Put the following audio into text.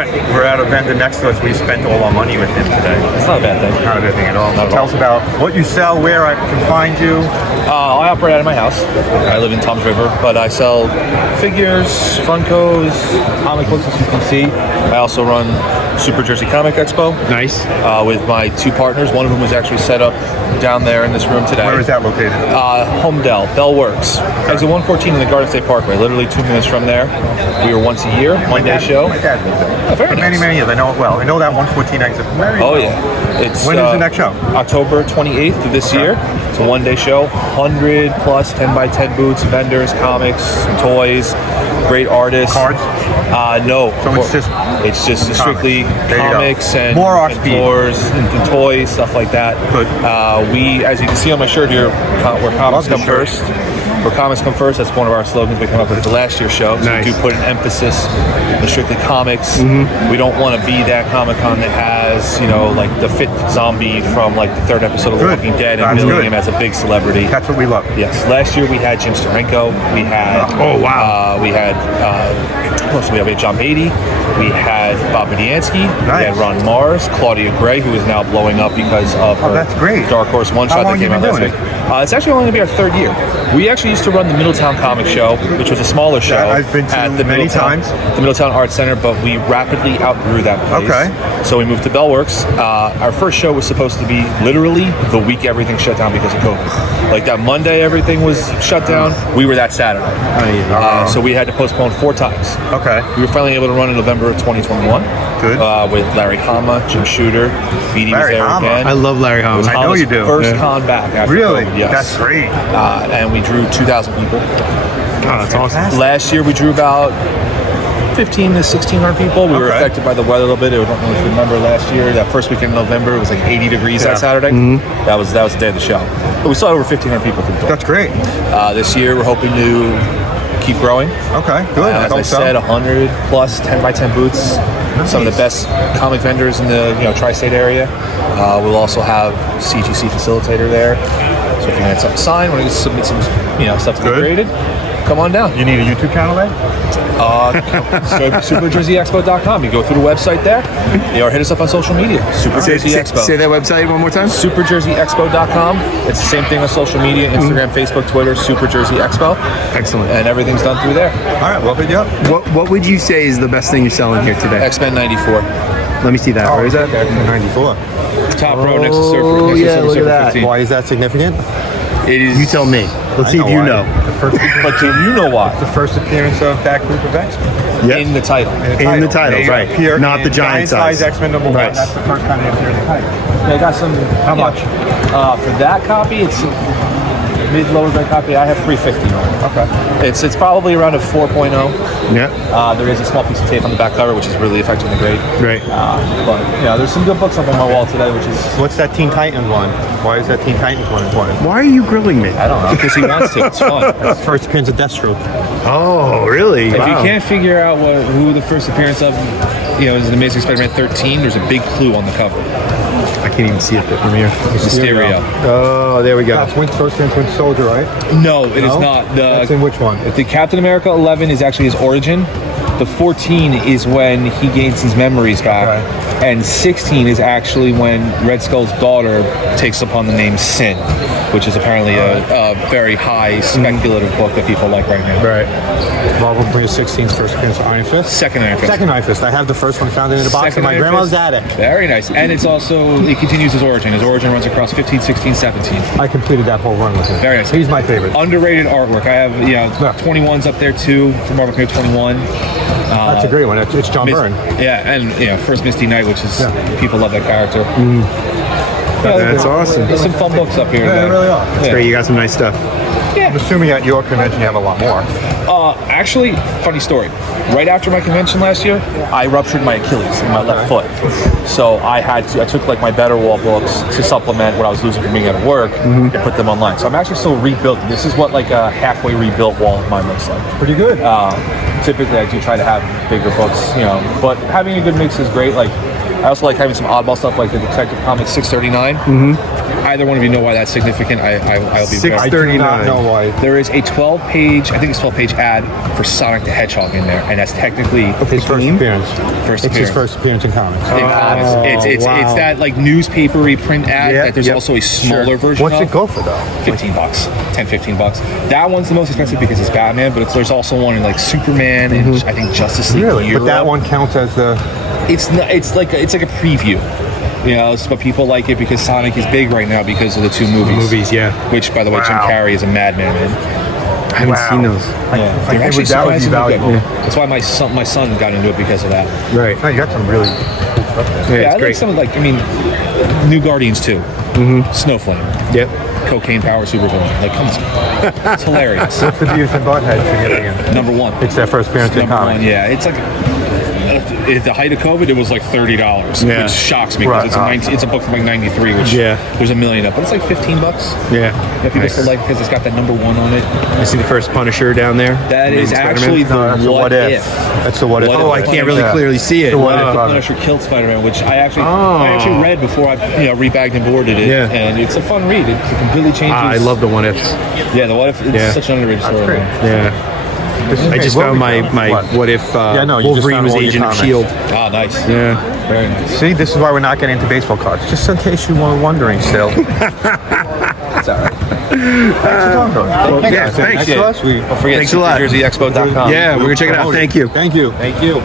right, we're at a vendor next to us. We spent all our money with him today. It's not a bad thing. Not a bad thing at all. Tell us about what you sell, where I can find you. I operate out of my house. I live in Toms River, but I sell figures, Funkos, comic books, as you can see. I also run Super Jersey Comic Expo. Nice. With my two partners. One of them was actually set up down there in this room today. Where is that located? Homedale, Bell Works. Exit 114 in the Garden State Parkway, literally 2 minutes from there. We were once a year, Monday show. My dad lives there. Oh, very nice. Many years. I know it well. I know that 114 exit very well. Yeah. It's, when is the next show? October 28th of this year. It's a one-day show. 100 plus 10x10 booths, vendors, comics, some toys, great artists. Cards? No. So it's just strictly comics and more art and tours and toys, stuff like that. Good. We, as you can see on my shirt here, where comics come first. Where comics come first, that's one of our slogans we came up with at the last year's show. So Nice. we do put an emphasis on strictly comics. We don't want to be that Comic-Con that has, like the fit zombie from like the third episode of The Walking Dead and milling him as a big celebrity. That's what we love. Yes. Last year we had Jim Steranko. We had we had we had John Beatty. We had Bob Budiansky. We had Ron Mars, Claudia Gray, who is now blowing up because of her that's great. Dark Horse one-shot that came out last week. It's actually only going to be our third year. We actually used to run the Middletown Comic Show, which was a smaller show. I've been to at the many times. The Middletown Arts Center, but we rapidly outgrew that place. Okay. So we moved to Bellworks. Our first show was supposed to be literally the week everything shut down because of COVID. Like that Monday, everything was shut down. We were that Saturday. So we had to postpone 4 times. Okay. We were finally able to run in November of 2021. Good. With Larry Hama, Jim Shooter, Beatty was there again. I love Larry Hama. I know you do. First con back after Really? COVID, yes. That's great. And we drew 2,000 people. Oh, that's awesome. Last year we drew about 1,500 to 1,600 people. We were affected by the weather a little bit. I don't know if you remember last year, that first weekend in November, it was like 80 degrees that Saturday. That was the day of the show. But we saw over 1,500 people through the door. That's great. This year we're hoping to keep growing. Okay, good. As I said, 100 plus 10x10 booths. Nice. Some of the best comic vendors in the tri-state area. We'll also have CGC facilitator there. So if you want something signed, want to submit some stuff to be created, come on down. You need a YouTube channel there? SuperJerseyExpo.com. You go through the website there, or hit us up on social media. Super Jersey Expo. Say that website one more time. SuperJerseyExpo.com. It's the same thing on social media: Instagram, Facebook, Twitter. Super Jersey Expo. Excellent. And everything's done through there. All right, well, hit you up. What would you say is the best thing you're selling here today? X-Men 94. Let me see that. Where is that? 94. Top row next to Surfer. Oh, yeah, look at that. 15. Why is that significant? It is. You tell me. Let's see if you why. know. But do you know why? The first appearance of that group of X-Men. Yep. In the title. In the title, right. Not the giant size. X-Men #1. Right. That's the first time they appear in the title. I got some. How much? For that copy, it's mid-lower grade copy. I have $350. Okay. It's probably around a 4.0. Yeah. There is a small piece of tape on the back cover, which is really affecting the grade. Right. But there's some good books up on my wall today, which is. What's that Teen Titans one? Why is that Teen Titans one important? Why are you grilling me? I don't know, because he wants to. It's fun. That's the first appearance of Deathstroke. Oh, really? If you can't figure out who the first appearance of, is an Amazing Spider-Man 13, there's a big clue on the cover. I can't even see it from here. Mysterio. Oh, there we go. That's first appearance Winter Soldier, right? No, it is not. That's in which one? The Captain America 11 is actually his origin. The 14 is when he gains his memories back. Okay. And 16 is actually when Red Skull's daughter takes upon the name Sin, which is apparently a very high speculative book that people like right now. Right. Marvel brings 16's first appearance of Iron Fist. Second Iron Fist. Second Iron Fist. I have the first one found in a box in my grandma's attic. Very nice. And it's also, it continues his origin. His origin runs across 15, 16, 17. I completed that whole run with him. Very nice. He's my favorite. Underrated artwork. I have, 21's up there too, from Marvel Premiere 21. That's a great one. It's John Byrne. Yeah, and first Misty Knight, which is, people love that character. That's awesome. There's some fun books up here. Yeah, they really are. That's great. You got some nice stuff. I'm assuming at your convention you have a lot more. Actually, funny story. Right after my convention last year, I ruptured my Achilles in my left foot. So I took like my Better Wall books to supplement what I was losing from being at work and put them online. So I'm actually still rebuilding. This is what like a halfway rebuilt wall of mine looks like. Pretty good. Typically I do try to have bigger books, but having a good mix is great. Like I also like having some oddball stuff like the Detective Comics 639. either one of you know why that's significant, I'll be very. I do not know why. There is a 12-page, I think it's 12-page ad for Sonic the Hedgehog in there, and that's technically His first appearance. First It's his appearance. first appearance in comics. in comics. It's wow. that like newspapery print ad Yeah, that there's yep, also a smaller sure. version What's of. it go for though? $15, $10-15. That one's the most expensive because it's Batman, but there's also one in like Superman and I think Justice League. Really? But that Europe. one counts as the. It's like a preview. You know, but people like it because Sonic is big right now because of the two movies. Movies, yeah. Which, by the way, Jim Wow. Carrey is a madman in. I haven't seen those. Yeah, Like, they're actually that would be surprisingly good. valuable. That's why my son got into it because of that. Right. No, you got some really cool stuff there. Yeah, I it's like great. some of New Guardians too. Snowflame, Yep. cocaine power supervillain. Like, come on, it's hilarious. What's the Beavis and Butthead significant? Number one. It's their first appearance in Number one, comics. yeah. It's like at the height of COVID, it was like $30, Yeah. which shocks me Right. because it's a book from like '93, which Yeah. there's a million of, but it's like $15. Yeah. People Nice. still like because it's got that number one on it. You see the first Punisher down there? That is Amazing actually Spider-Man? No, that's the a what if. That's the what if. What Oh, if. I can't really Yeah. clearly see it. The what if of it. Punisher killed Spider-Man, which I actually Oh. read before I rebagged and boarded it. Yeah. And it's a fun read. It completely changes. I love the what ifs. Yeah, the what if. It's Yeah. such an underrated story. great. Yeah. I just What found we my found? what if Yeah, no, you just Wolverine found was all your Agent of comics. S.H.I.E.L.D. Ah, nice. Yeah. Very nice. See, this is why we're not getting into baseball cards. Just in case you were wondering still. It's all right. Thanks for talking to us. Yeah, thanks. Next to us, we Don't forget Thanks a lot. JerseyExpo.com. Yeah, we're gonna check it out. Thank you. Thank you. Thank you.